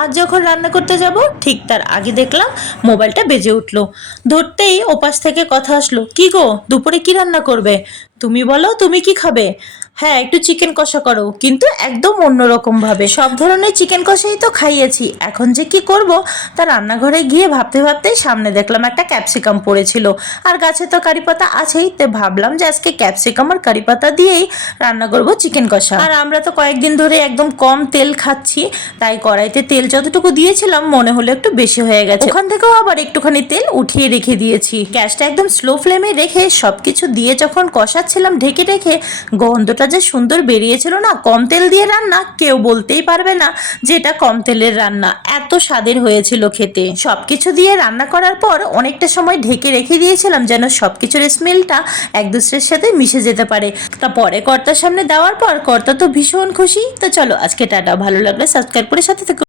আজ যখন রান্না করতে যাব ঠিক তার আগে দেখলাম মোবাইলটা বেজে উঠলো। ধরতেই ওপাশ থেকে কথা আসলো, কি গো দুপুরে কি রান্না করবে? তুমি বলো তুমি কি খাবে? হ্যাঁ একটু চিকেন কষা করো, কিন্তু একদম অন্যরকম ভাবে। সব ধরনের চিকেন কষাই তো খাইয়েছি, এখন যে কি করব তা রান্নাঘরে গিয়ে ভাবতে ভাবতেই সামনে দেখলাম একটা ক্যাপসিকাম পড়েছিল, আর গাছে তো কারি পাতা আছেই, তো ভাবলাম যে আজকে ক্যাপসিকাম আর কারি পাতা দিয়েই রান্না করব চিকেন কষা। আর আমরা তো কয়েকদিন ধরে একদম কম তেল খাচ্ছি, তাই কড়াইতে তেল যতটুকু দিয়েছিলাম মনে হলো একটু বেশি হয়ে গেছে, ওখান থেকেও আবার একটুখানি তেল উঠিয়ে রেখে দিয়েছি। গ্যাসটা একদম স্লো ফ্লেমে রেখে সবকিছু দিয়ে যখন কষাচ্ছিলাম ঢেকে রেখে, গন্ধটা যে সুন্দর বেরিয়েছিল না, কম তেল দিয়ে রান্না কেউ বলতেই পারবে না যে এটা কম তেলের রান্না, এত স্বাদের হয়েছিল খেতে। সবকিছু দিয়ে রান্না করার পর অনেকটা সময় ঢেকে রেখে দিয়েছিলাম যেন সবকিছুর স্মেলটা এক দুসরের সাথে মিশে যেতে পারে। তা পরে কর্তার সামনে দেওয়ার পর কর্তা তো ভীষণ খুশি। তো চলো আজকে টাটা, ভালো লাগলে সাবস্ক্রাইব করে সাথে থেকো।